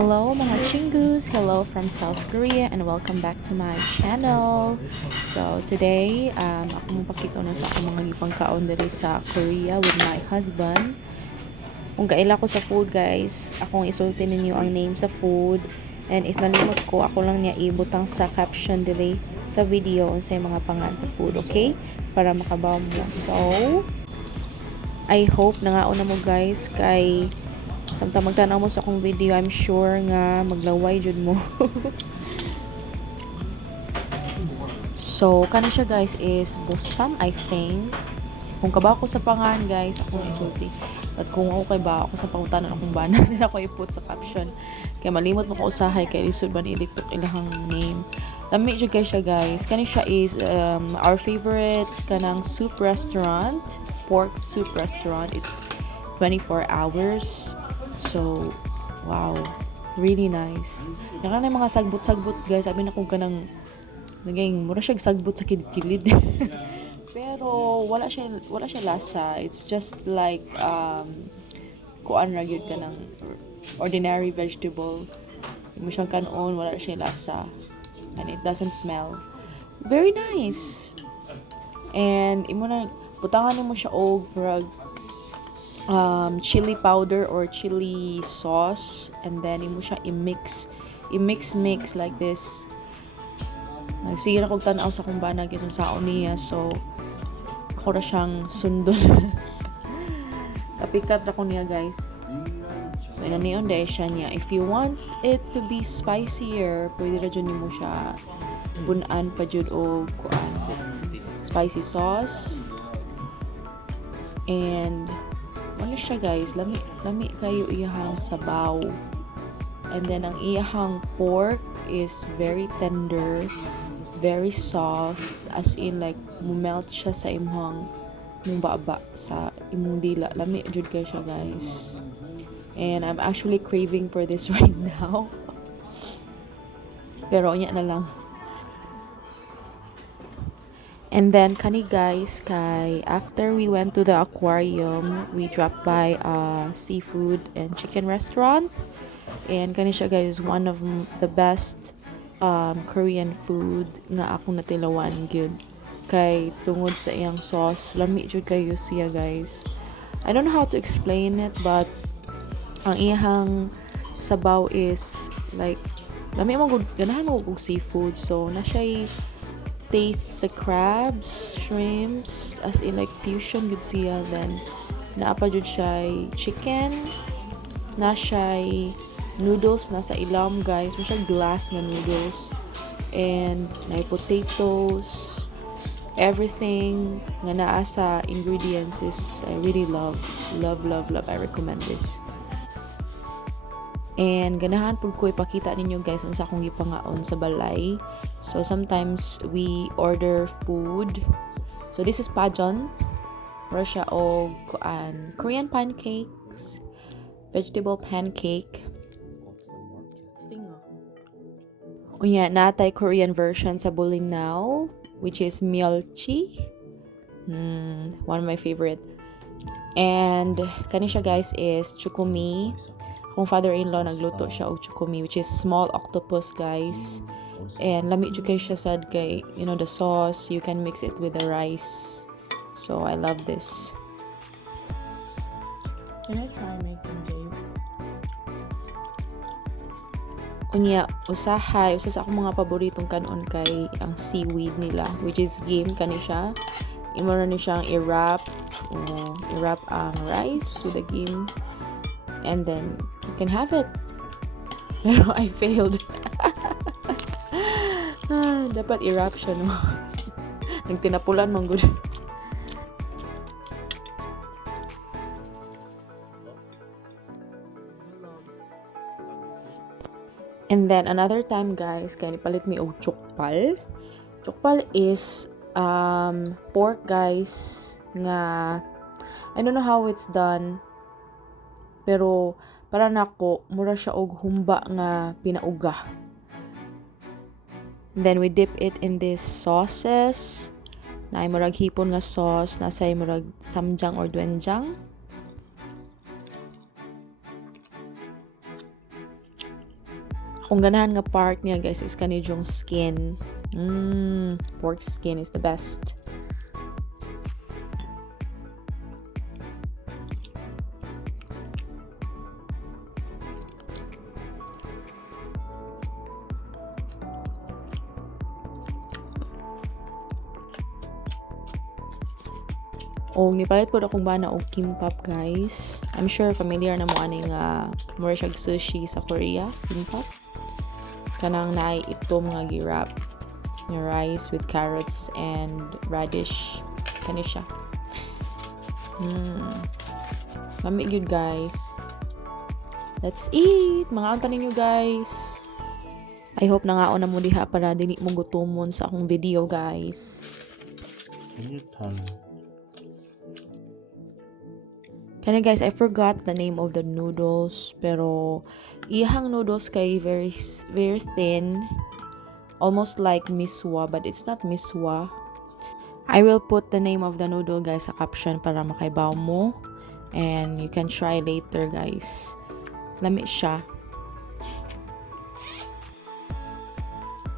Hello mga chingus! Hello from South Korea and welcome back to my channel. So today, ako mong pakita sa akong mga gipangkaon diri sa Korea with my husband. Kung kaila ko sa food guys, akong isulti ninyo ang name sa food. And if nalimot ko, ako lang niya ibutang sa caption diri sa video sa mga pangan sa food, okay? Para makabaw mo. So, I hope nangaon na mo guys kay samtang magtanaw mo sa akong video, I'm sure nga maglaway jud mo. So, kani siya guys is busam, I think. Kung kabaw ko sa pangan guys, akong isulti. At kung ako kay ba ako sa pangutanan akong bana, din ako i-put sa caption. Kaya malimot mo ko usahay kay lisod man ilitok ilahang name. Lami jud kay siya guys. Kani siya is our favorite kanang soup restaurant, pork soup restaurant. It's 24 hours. So, wow. Really nice. Yan na yung mga sagbot-sagbot guys. Sabi na kung kanang naging mura siya sagbot sa kilid-kilid. Pero wala siya lasa. It's just like kuan ra gyud kanang ordinary vegetable. Mo siyang kanon, wala siya lasa. And it doesn't smell. Very nice. And imo na butangan mo siya og chili powder or chili sauce, and then imo siya i-mix like this. Sige na kog tan-aw sa kung bana gyud sa niya, so ako ra siyang sundon. Kapikat ra ko niya guys. So inaniyon dai siya niya. If you want it to be spicier, pwede ra jud nimo siya bunan pa jud og kuan spicy sauce. And ano siya guys, lami kayo iyahang sabaw. And then ang iyahang pork is very tender, very soft, as in like mumelt siya sa imong baba sa imong dila. Lami jud kay siya guys. And I'm actually craving for this right now. Pero nya na lang. And then kani guys, kay after we went to the aquarium, we dropped by a seafood and chicken restaurant. And kani siya guys, one of the best Korean food nga akong natilawan gyud. Kay tungod sa iyang sauce, lami jud kayo siya guys. I don't know how to explain it, but ang iyang sabaw is like lami mo ganahan mo og seafood. So na siya taste sa crabs, shrimps, as in like fusion good siya. Then naapa jud siya chicken, na siya noodles nasa ilam guys, mo siya glass na noodles, and may potatoes, everything nga naa sa ingredients is I really love. I recommend this. And ganahan pud ko ipakita ninyo guys ang sa akong gipangaon sa balay. So sometimes we order food. So this is pajon. Mura siya og Korean pancakes, vegetable pancake. Unya natay Korean version sa Bulinaw, which is myeolchi. One of my favorite. And kani siya guys is chukumi. Kung father-in-law nagluto siya og chukumi, which is small octopus guys. And lami jud kay siya sad kay the sauce, you can mix it with the rice. So I love this. Can I try making game? Unya usa sa akong mga paboritong kanon kay ang seaweed nila, which is game kani siya. Imo ra ni siyang i-wrap ang rice with the game. And then you can have it. Pero I failed. Dapat i-wrap siya no. Nagtinapulan man gud. And then another time guys, kay nipalit mi og chukpal. Chukpal is pork guys nga I don't know how it's done. Pero para nako mura siya og humba nga pinauga. Then we dip it in this sauces. Na murag hipon nga sauce, nasa murag samjang or doenjang. Akong ganahan nga part niya guys is kanijong skin. Pork skin is the best. O nipalit po akong bana og kimbap guys. I'm sure familiar na mo ani nga more siya sushi sa Korea, kimbap. Kanang naay itom nga girap nga rice with carrots and radish. Kani siya. Lami good guys. Let's eat! Mga anta ninyo guys. I hope nangaon na mo diha para dili mo gutomon sa akong video guys. Kaya guys, I forgot the name of the noodles, pero ihang noodles kay very thin, almost like miswa, but it's not miswa. I will put the name of the noodle guys sa caption para makaibaw mo, and you can try later guys. Lami siya.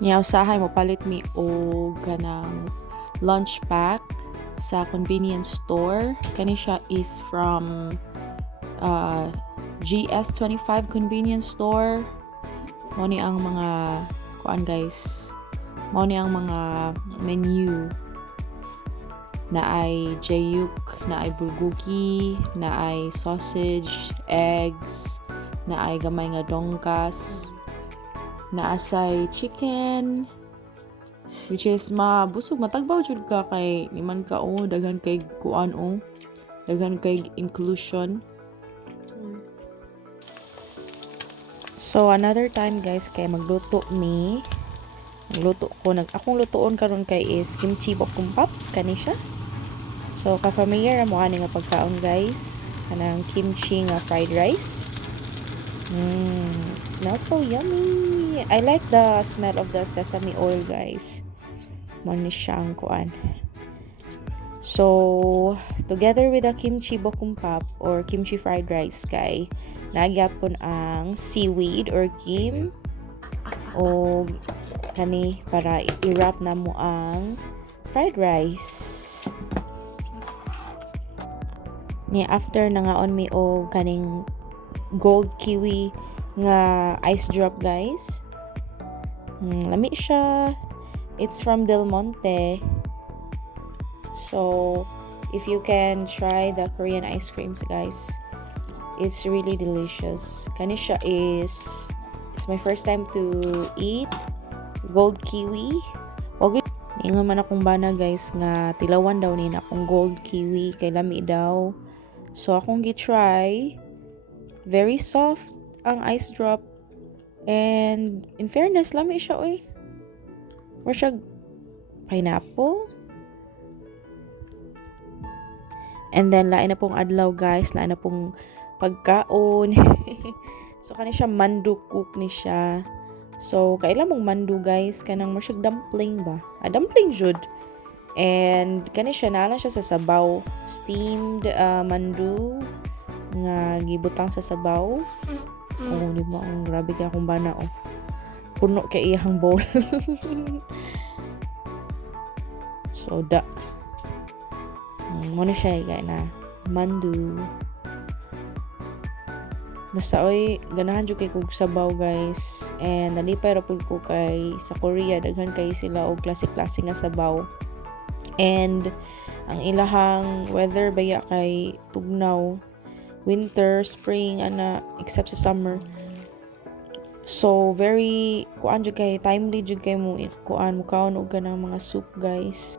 Niya usahay mo palit mi og kanang lunch pack sa convenience store. Kani siya is from GS25 convenience store. Mo ni ang mga kuan guys. Mo ni ang mga menu. Na ay jayuk, na ay bulgogi, na ay sausage, eggs, na ay gamay nga dongkas, na asay chicken, which is mabusog matagbaw jud ka kay liman ka daghan kay kuan daghan kay inclusion. So another time guys kay magluto ko akong lutoon karon kay is kimchi bokkeumbap kani siya. So ka familiar mo ani nga pagkaon guys, kanang kimchi nga fried rice. It smells so yummy. I like the smell of the sesame oil guys. Mani siyang kuan. So, together with the kimchi bokkeumbap or kimchi fried rice kay nagyapon ang seaweed or kim o kani para i-wrap na mo ang fried rice. Ni after nangaon mi og kaning gold kiwi nga ice drop guys. Lami siya. It's from Del Monte. So if you can try the Korean ice creams guys, it's really delicious. Kani siya it's my first time to eat gold kiwi. Ingon man akong bana guys nga tilawan daw ni na akong gold kiwi kay lami daw. So akong gi-try. Very soft ang ice drop. And in fairness, lami siya oy. Or siya pineapple. And then lain na pong adlaw guys, lain na pong pagkaon. So kani siya mandu cook ni siya. So kailan mong mandu guys, kanang mo siya dumpling ba? Dumpling jud. And kani siya naala siya sa sabaw, steamed mandu nga gibutang sa sabaw. Di mo ang grabe kay akong bana puno kay iyang bowl. So mo na siya kay na mandu. Basta ganahan jud kay kog sabaw guys. And nalipay ra pud ko kay sa Korea daghan kay sila og klase-klase nga sabaw. And ang ilahang weather baya kay tugnaw, winter, spring, except sa summer. So very kuan jud kay timely jud kay mo kuan mo kaon og kanang mga soup guys.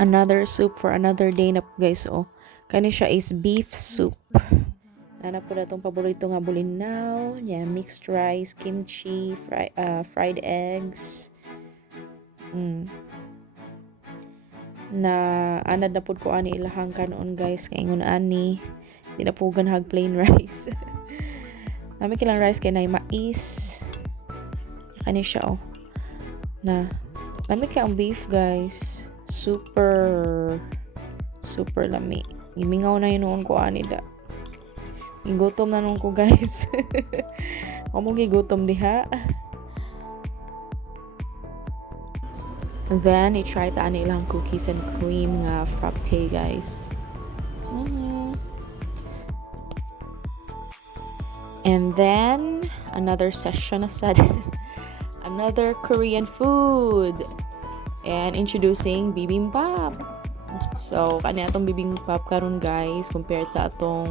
Another soup for another day na po guys kani siya is beef soup. Nana po na itong paborito nga bulinaw, mixed rice, kimchi, fried eggs. Na anad na po ko ani ilahang kanon guys, kay ingon ani di na po ganhag plain rice. Nami kilang rice kay nay mais. Kani siya na lami kay ang beef guys. Super lami. Imingaw na yun noon ko ani da. Gutom na nun ko guys. Amo gigutom diha. Then, i-try ta ilang cookies and cream nga frappe, guys. And then, another session aside. Another Korean food. And introducing bibimbap. So, kani atong bibimbap karon guys, compared sa atong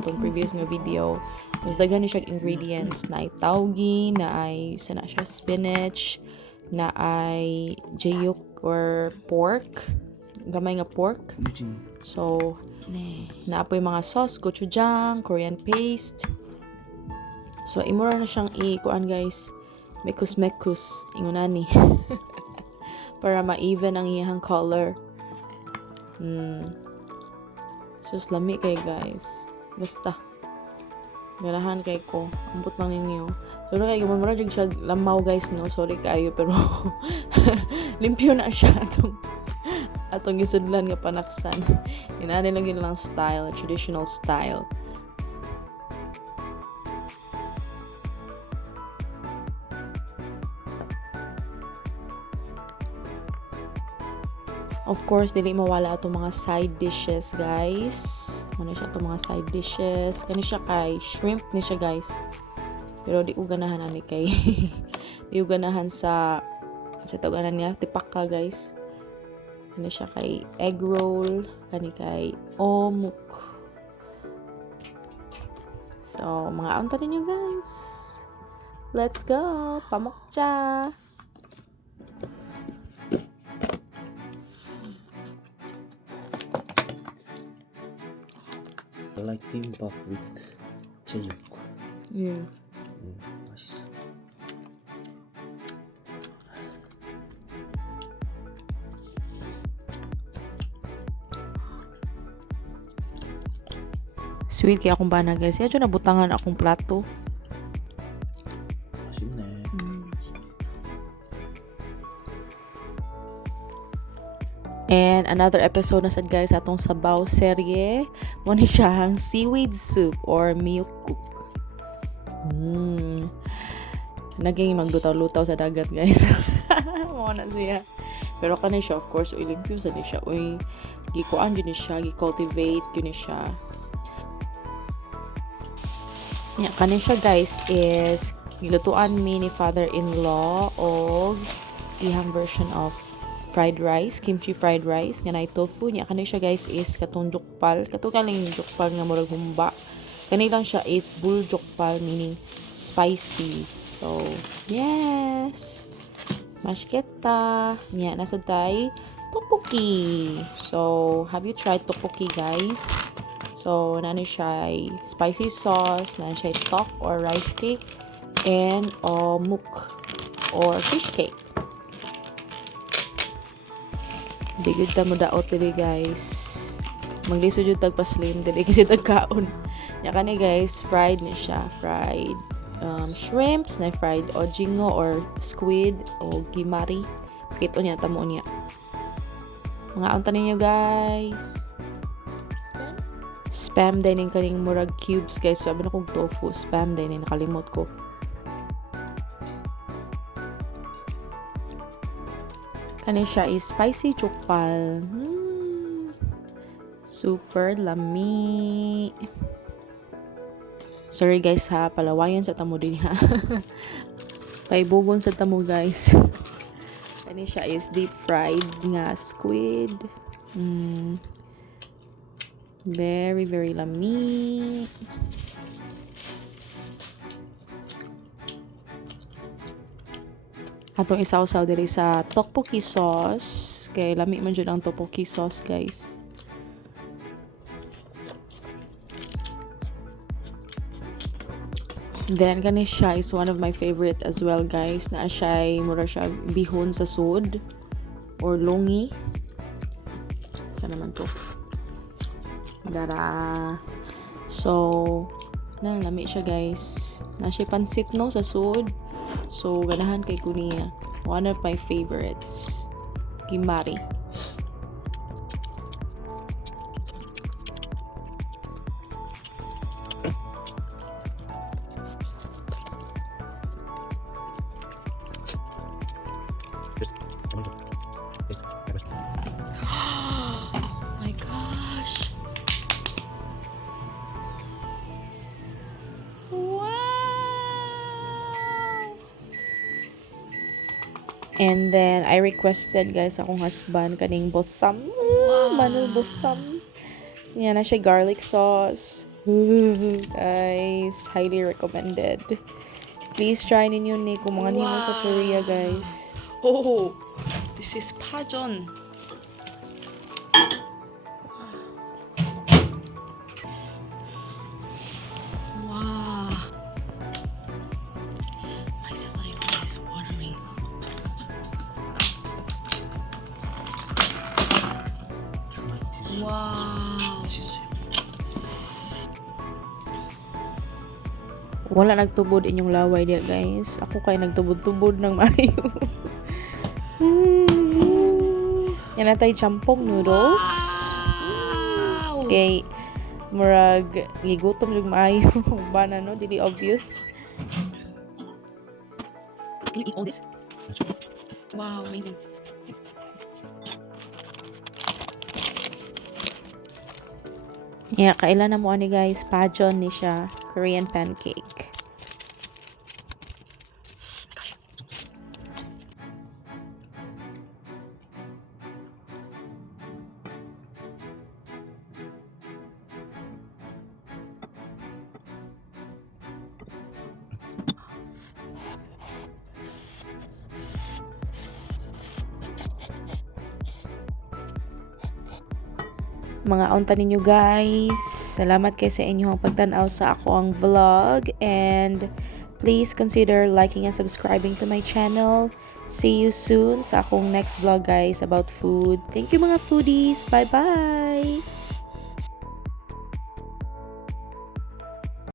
previous nga video. Mas daghan ni siya ingredients na ay taugi, na ay sana siya spinach, na ay jayuk or pork, gamay nga pork. So, na po yung mga sauce, gochujang, Korean paste. So, imura na siyang kuan guys, mekus ingunani. Para ma-even ang iyang color. So, lami kay guys. Basta. Ganahan kay ko. Ambot lang ninyo. So, kay gumamara dyan siya lamaw guys, no? Sorry kayo, pero limpyo na siya atong gisudlan nga panaksan. Inani lang yun lang style, traditional style. Of course, dili mawala atong mga side dishes, guys. Ano siya itong mga side dishes? Kani siya kay shrimp ni siya, guys. Pero di ko ganahan ani kay di ko ganahan sa tawagan niya tipaka, guys. Kani siya kay egg roll, kani kay omuk. So, mga unta ninyo, guys. Let's go! Pamokcha! I like bibimbap with jayuk. Yeah. 맛있어. Sweet kaya akong bana guys. Kaya dyan nabutangan akong plato. 맛있네. And another episode na sad guys atong sabaw serye. Mo ni siya ang seaweed soup or miyukuk. Naging magdutaw-lutaw sa dagat guys. Mo na siya. Pero kani siya of course limpyo sa ni siya. Uy, gikuan gyud ni siya, gi-cultivate gyud ni siya. Yeah, kani siya guys is gilutuan mi ni father-in-law og ihang version of fried rice, kimchi fried rice nga nay tofu nya. Kani siya guys is katong jokpal, kaning jokpal nga murag humba. Kani lang siya is bull jokpal, meaning spicy. So yes, mashketa nya. Nasa tay tteokbokki. So have you tried tteokbokki guys? So nani siya spicy sauce, nani siya tok or rice cake, and muk or fish cake. Di gud ta mo daot dili guys. Maglisod jud tag paslim dili kasi tagkaon. Nya kani guys, fried ni siya, fried shrimps, na fried ojingo or squid o gimari. Kito niya tamo niya. Mga unta ninyo guys. Spam din yung kaning murag cubes guys. Sabi na kong tofu, spam din yung nakalimot ko. Kani siya is spicy chukpal. Super lami. Sorry guys ha, palawayon sa tamo din ha. Paibugon sa tamo guys. Kani siya is deep fried nga squid. Very, very lami. Atong isaw-saw diri sa tteokbokki sauce. Kay lami man jud ang tteokbokki sauce, guys. Then kani siya is one of my favorite as well, guys. Na siya mura siya bihon sa sud or longi. Sa naman to. Dara. So, lami siya guys. Na siya pansit no sa sud. So, ganahan kay kuniya. One of my favorites. Gimari. And then I requested guys akong husband kaning bossam. Manul bossam. Yan na siya garlic sauce. Guys, highly recommended. Please try ninyo ni kung mga nimo sa Korea guys. Oh, this is 파전. Wow. My saliva is watering. Try this. Wow. 맛있어요. Wala nagtubod inyong laway dia guys. Ako kay nagtubod-tubod ng maayo. Yan na tayo champong noodles. Wow. Okay. Murag gigutom yung maayo. Bana no? Dili obvious. Can you eat all this? Wow, amazing. Yeah, kailan na mo ani guys. Pajon ni siya. Korean pancake. Mga unta ninyo guys. Salamat kay sa inyong pagtanaw sa ako ang vlog, and please consider liking and subscribing to my channel. See you soon sa akong next vlog guys about food. Thank you mga foodies. Bye bye.